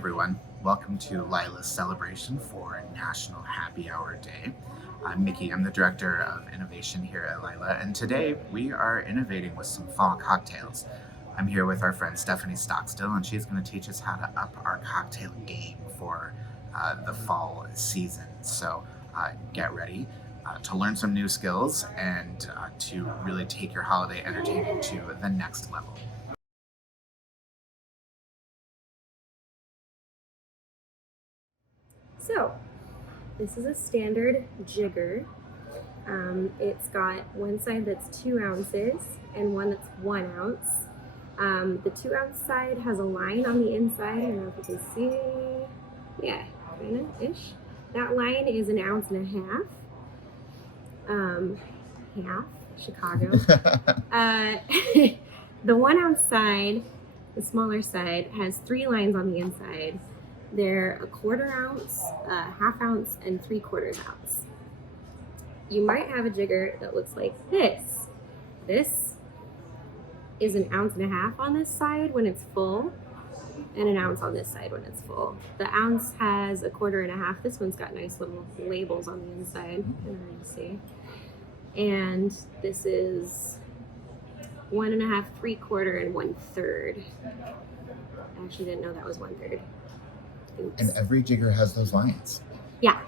everyone. Welcome to LYLA's celebration for National Happy Hour Day. I'm Mickey. I'm the Director of Innovation here at LYLA, and today we are innovating with some fall cocktails. I'm here with our friend Stephanie Stockstill, and she's going to teach us how to up our cocktail game for the fall season. So get ready to learn some new skills and to really take your holiday entertaining to the next level. So, this is a standard jigger. It's got one side that's 2 ounces and one that's 1 ounce. The 2 ounce side has a line on the inside. I don't know if you can see. Yeah, kind of ish. That line is 1.5 ounces. Half Chicago. The 1 ounce side, the smaller side, has 3 lines on the inside. They're 1/4 ounce, 1/2 ounce, and 3/4 ounce. You might have a jigger that looks like this. This is 1.5 ounces on this side when it's full, and 1 ounce on this side when it's full. The ounce has 1/4 and 1/2. This one's got nice little labels on the inside. You can see. And this is 1.5, 3/4, and 1/3. I actually didn't know that was 1/3. Oops. And every jigger has those lines. Yeah.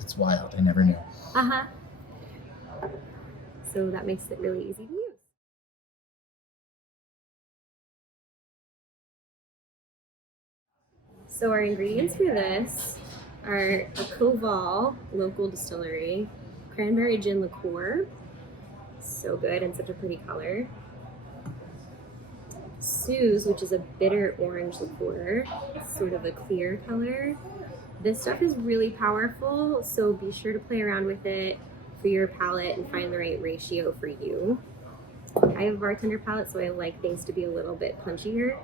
It's wild. I never knew. Uh-huh. So that makes it really easy to use. So our ingredients for this are a Koval local distillery cranberry gin liqueur. So good and such a pretty color. Suze, which is a bitter orange liqueur, sort of a clear color. This stuff is really powerful, so be sure to play around with it for your palate and find the right ratio for you. I have a bartender palate, so I like things to be a little bit punchier.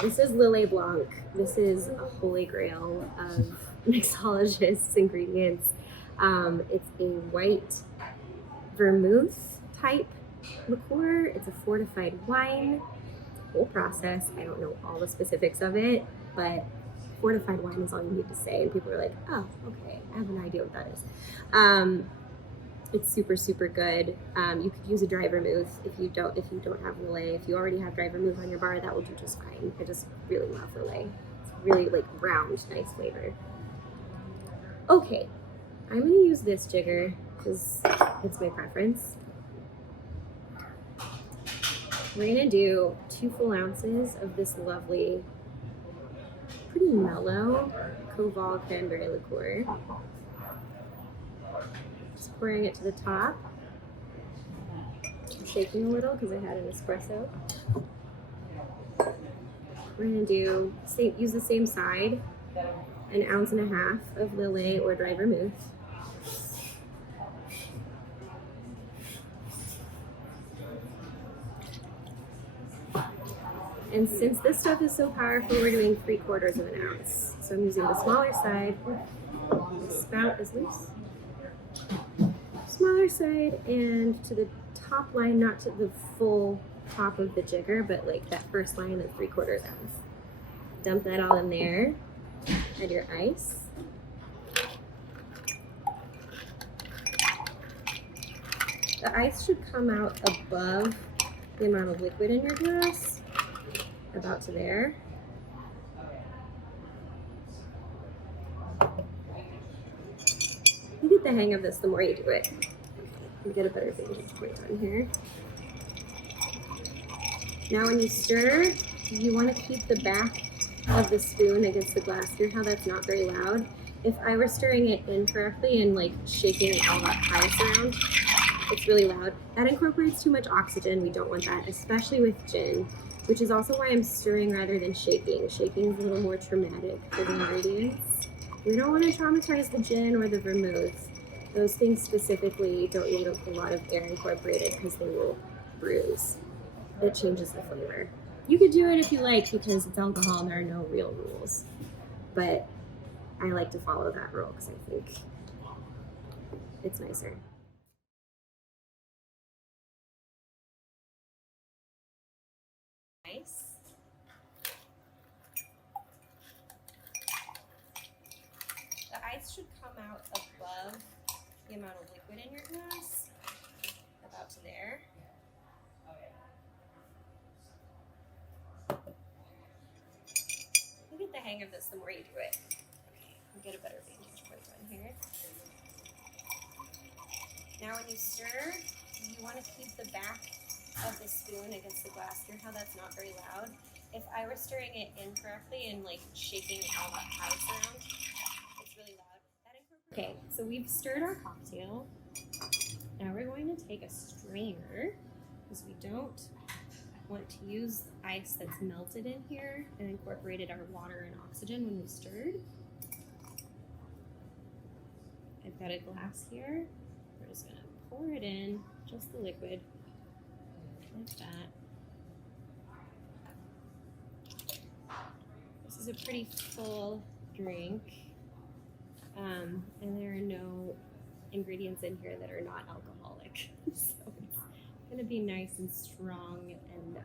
This is LYLA Blanc. This is a holy grail of mixologists' ingredients. It's a white vermouth type liqueur. It's a fortified wine. It's a whole process. I don't know all the specifics of it, but fortified wine is all you need to say. And people are like, oh, okay, I have an idea what that is. It's super, super good. You could use a dry vermouth if you don't have LYLA. If you already have dry vermouth on your bar, that will do just fine. I just really love LYLA. It's really like round, nice flavor. Okay, I'm gonna use this jigger because it's my preference. We're gonna do 2 full ounces of this lovely, pretty mellow Koval cranberry liqueur. Just pouring it to the top. I'm shaking a little because I had an espresso. We're gonna use the same side, 1.5 ounces of LYLA or dry vermouth. And since this stuff is so powerful, we're doing 3/4 of an ounce. So I'm using the smaller side. The spout is loose. Smaller side, and to the top line, not to the full top of the jigger, but like that first line of 3/4 ounce. Dump that all in there. Add your ice. The ice should come out above the amount of liquid in your glass. About to there. You get the hang of this the more you do it. You get a better vantage point on here. Now when you stir, you want to keep the back of the spoon against the glass. Hear how that's not very loud? If I were stirring it incorrectly and like shaking all that ice around, it's really loud. That incorporates too much oxygen. We don't want that, especially with gin, which is also why I'm stirring rather than shaking. Shaking is a little more traumatic for the ingredients. We don't want to traumatize the gin or the vermouth. Those things specifically don't need a lot of air incorporated because they will bruise. It changes the flavor. You could do it if you like because it's alcohol and there are no real rules. But I like to follow that rule because I think it's nicer. Nice. ice should come out above the amount of liquid in your glass, about to there. You get the hang of this the more you do it. Okay, you get a better vantage point on here. Now when you stir, you want to keep the back of the spoon against the glass. Hear how that's not very loud? If I were stirring it incorrectly and like shaking all the ice around, it's really loud. Okay, so we've stirred our cocktail. Now we're going to take a strainer because we don't want to use ice that's melted in here and incorporated our water and oxygen when we stirred. I've got a glass here. We're just gonna pour it in, just the liquid, like that. This is a pretty full drink, and there are no ingredients in here that are not alcoholic. So it's gonna be nice and strong, and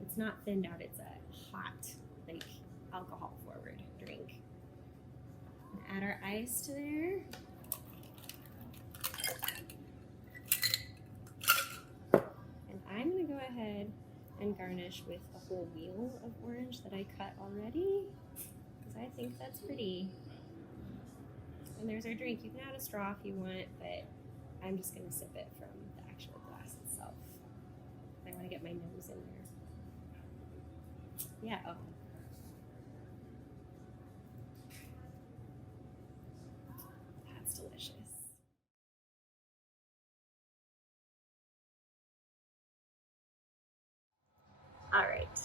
it's not thinned out, it's a hot, like alcohol forward drink. Add our ice to there. And I'm gonna go ahead and garnish with a whole wheel of orange that I cut already, because I think that's pretty. And there's our drink. You can add a straw if you want, but I'm just gonna sip it from the actual glass itself. I wanna get my nose in there. Yeah, oh. That's delicious. All right,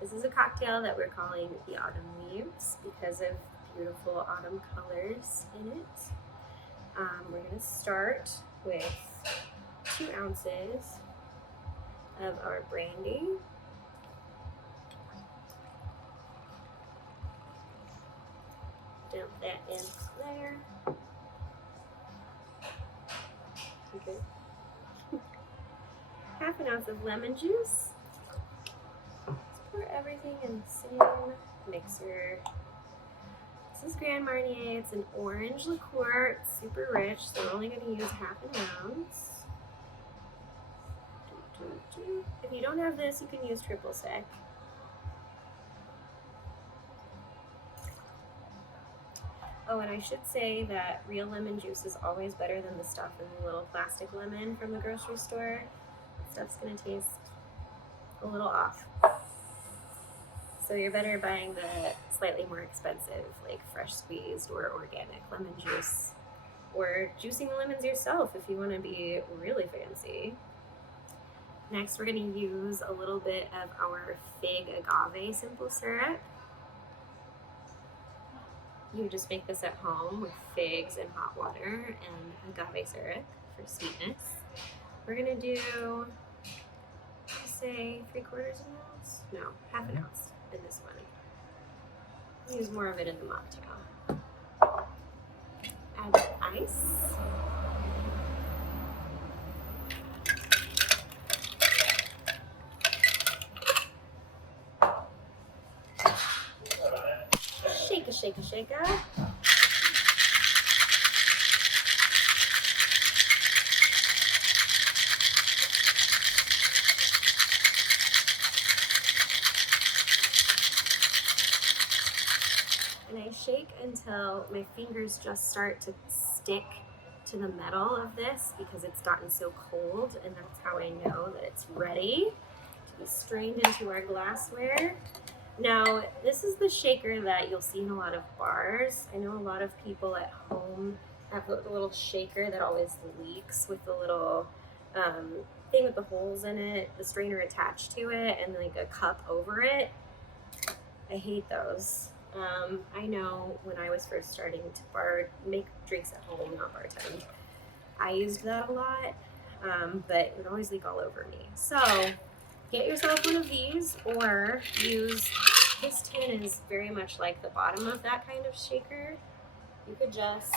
this is a cocktail that we're calling the Autumn Leaves because of beautiful autumn colors in it. We're gonna start with 2 ounces of our brandy. Dump that in there. Okay. Half an ounce of lemon juice. Pour everything in the same mixer. This is Grand Marnier. It's an orange liqueur. It's super rich, so we're only going to use half an ounce. If you don't have this, you can use triple sec. Oh, and I should say that real lemon juice is always better than the stuff in the little plastic lemon from the grocery store. That stuff's going to taste a little off. So you're better buying the slightly more expensive, like fresh squeezed or organic lemon juice, or juicing the lemons yourself if you want to be really fancy. Next, we're going to use a little bit of our fig agave simple syrup. You just make this at home with figs and hot water and agave syrup for sweetness. We're going to do, say, 3/4 ounce? No, half an ounce in this one. Use more of it in the mocktail. Add the ice. Shake a shake a. And I shake until my fingers just start to stick to the metal of this because it's gotten so cold, and that's how I know that it's ready to be strained into our glassware. Now, this is the shaker that you'll see in a lot of bars. I know a lot of people at home have the little shaker that always leaks with the little thing with the holes in it, the strainer attached to it, and like a cup over it. I hate those. I know when I was first starting to make drinks at home, not bartend, I used that a lot, but it would always leak all over me. So get yourself one of these, or use, this tin is very much like the bottom of that kind of shaker. You could just,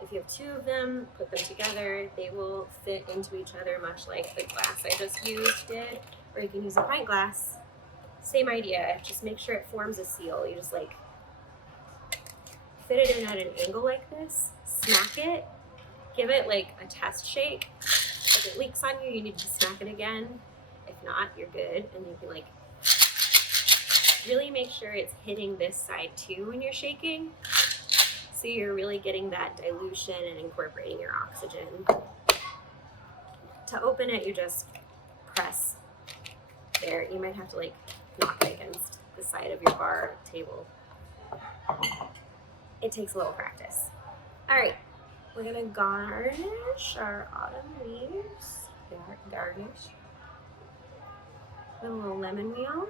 if you have 2 of them, put them together. They will fit into each other much like the glass I just used did, or you can use a pint glass. Same idea, just make sure it forms a seal. You just like fit it in at an angle like this, smack it, give it like a test shake. If it leaks on you, you need to smack it again. If not, you're good. And you can like really make sure it's hitting this side too when you're shaking. So you're really getting that dilution and incorporating your oxygen. To open it, you just press there. You might have to like knock it against the side of your bar table. It takes a little practice. All right, we're gonna garnish our autumn leaves. Garnish with a little lemon wheel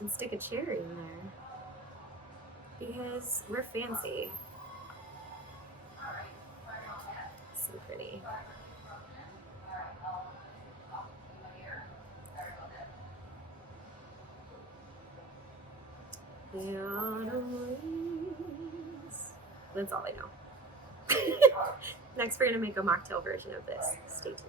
and stick a cherry in there because we're fancy. So pretty. The autumn leaves. That's all I know. Next, we're gonna make a mocktail version of this. Stay tuned.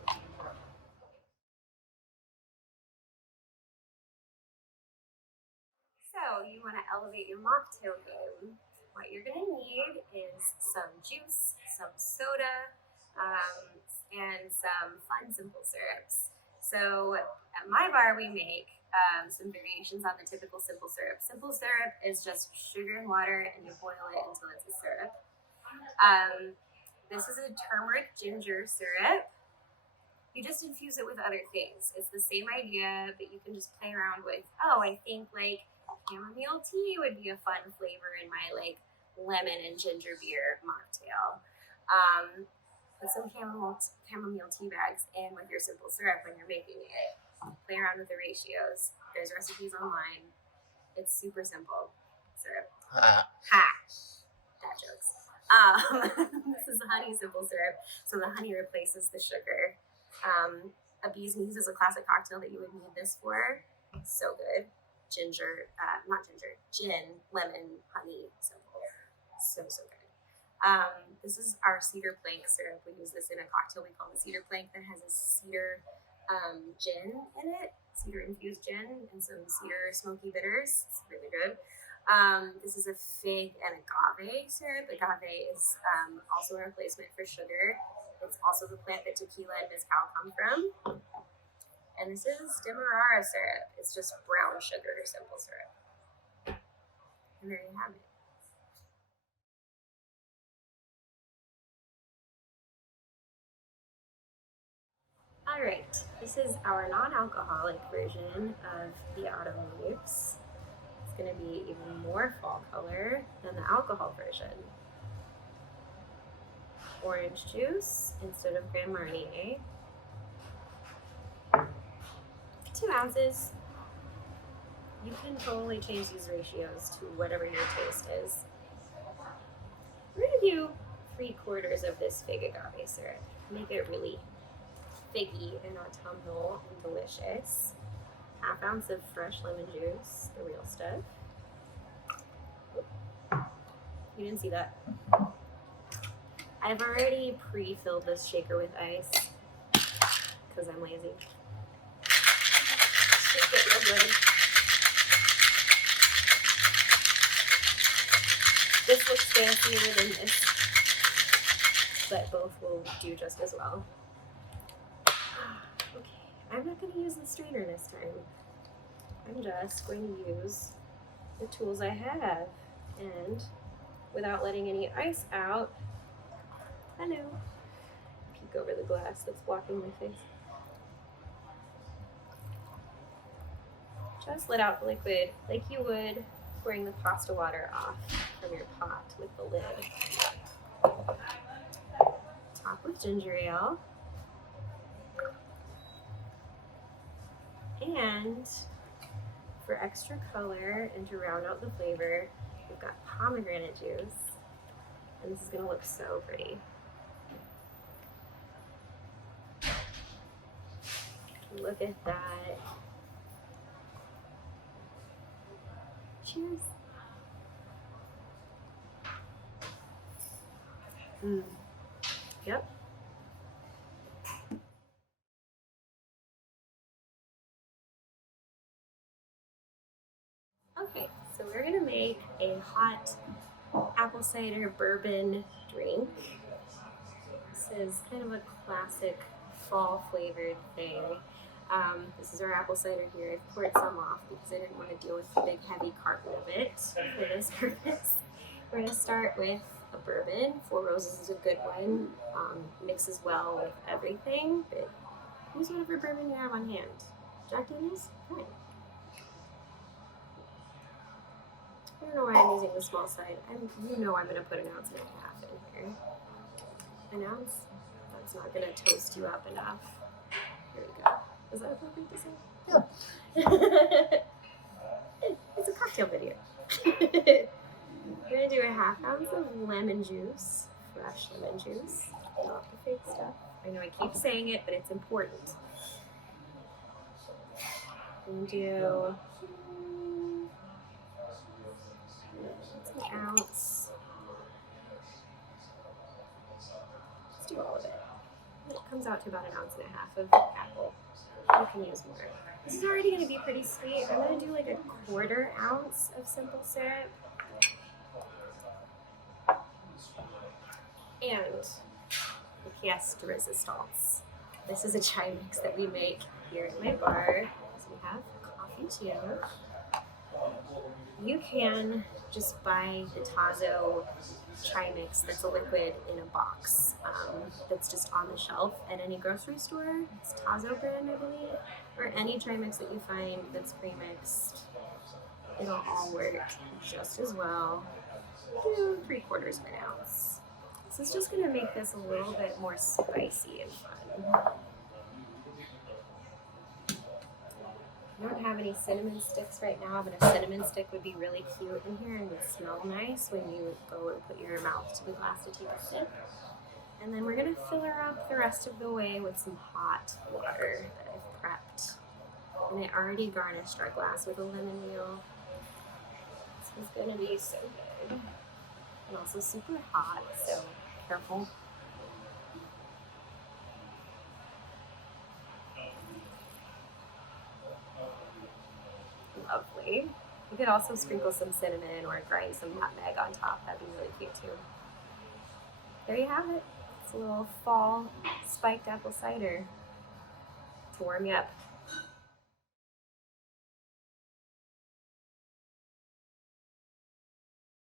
So you want to elevate your mocktail game. What you're going to need is some juice, some soda, and some fun simple syrups. So at my bar, we make some variations on the typical simple syrup. Simple syrup is just sugar and water, and you boil it until it's a syrup. This is a turmeric ginger syrup. You just infuse it with other things. It's the same idea, but you can just play around with, oh, I think like chamomile tea would be a fun flavor in my like lemon and ginger beer mocktail. Put some chamomile tea bags in with your simple syrup when you're making it. Play around with the ratios. There's recipes online. It's super simple. Syrup. Ha. Dad jokes. This is honey simple syrup. So the honey replaces the sugar. A bee's knees is a classic cocktail that you would need this for. So good. Ginger, not ginger, gin, lemon, honey, simple. So good. This is our cedar plank syrup. We use this in a cocktail we call the cedar plank that has a cedar gin in it, cedar infused gin, and some cedar smoky bitters. It's really good. This is a fig and agave syrup. Agave is also a replacement for sugar. It's also the plant that tequila and mezcal come from. And this is demerara syrup. It's just brown sugar, simple syrup. And there you have it. All right, this is our non-alcoholic version of the autumn leaves. It's gonna be even more fall color than the alcohol version. Orange juice instead of Grand Marnier. 2 ounces. You can totally change these ratios to whatever your taste is. We're gonna do 3/4 of this fig agave syrup. Make it really figgy and autumnal and delicious. 1/2 ounce of fresh lemon juice, the real stuff. You didn't see that. I've already pre-filled this shaker with ice because I'm lazy. Shake it real good. This looks fancier than this, but both will do just as well. Okay, I'm not going to use the strainer this time. I'm just going to use the tools I have, and without letting any ice out, hello, peek over the glass that's blocking my face. Just let out the liquid like you would pouring the pasta water off from your pot with the lid. Top with ginger ale. And for extra color and to round out the flavor, we've got pomegranate juice. And this is gonna look so pretty. Look at that. Cheers. Yep. Okay, so we're gonna make a hot apple cider bourbon drink. This is kind of a classic fall flavored thing. This is our apple cider here. I've poured some off because I didn't want to deal with the big heavy carton of it for this purpose. We're going to start with a bourbon. Four Roses is a good one. Mixes well with everything, but use whatever bourbon you have on hand. Jack Daniels? Fine. I don't know why I'm using the small side. You know I'm going to put 1.5 ounces in here. 1 ounce? That's not going to toast you up enough. Here we go. Is that appropriate to say? Yeah. It's a cocktail video. We're going to do 1/2 ounce of lemon juice. Fresh lemon juice. Not the fake stuff. I know I keep saying it, but it's important. And do 1 ounce. Let's do all of it. It comes out to about 1.5 ounces of apple. You can use more. This is already going to be pretty sweet. I'm going to do like 1/4 ounce of simple syrup. And the pièce de résistance. This is a chai mix that we make here at my bar. So we have coffee too. You can just buy the Tazo chai mix that's a liquid in a box that's just on the shelf at any grocery store. It's Tazo brand, I believe, or any chai mix that you find that's pre-mixed. It'll all work just as well. Do 3/4 of an ounce. This is just going to make this a little bit more spicy and fun. I don't have any cinnamon sticks right now, but a cinnamon stick would be really cute in here and would smell nice when you go and put your mouth to the glass to take a sip. And then we're going to fill her up the rest of the way with some hot water that I've prepped. And I already garnished our glass with a lemon wheel. This is going to be so good. And also super hot, so careful. Lovely. You could also sprinkle some cinnamon or grind some nutmeg on top. That'd be really cute too. There you have it. It's a little fall spiked apple cider to warm you up.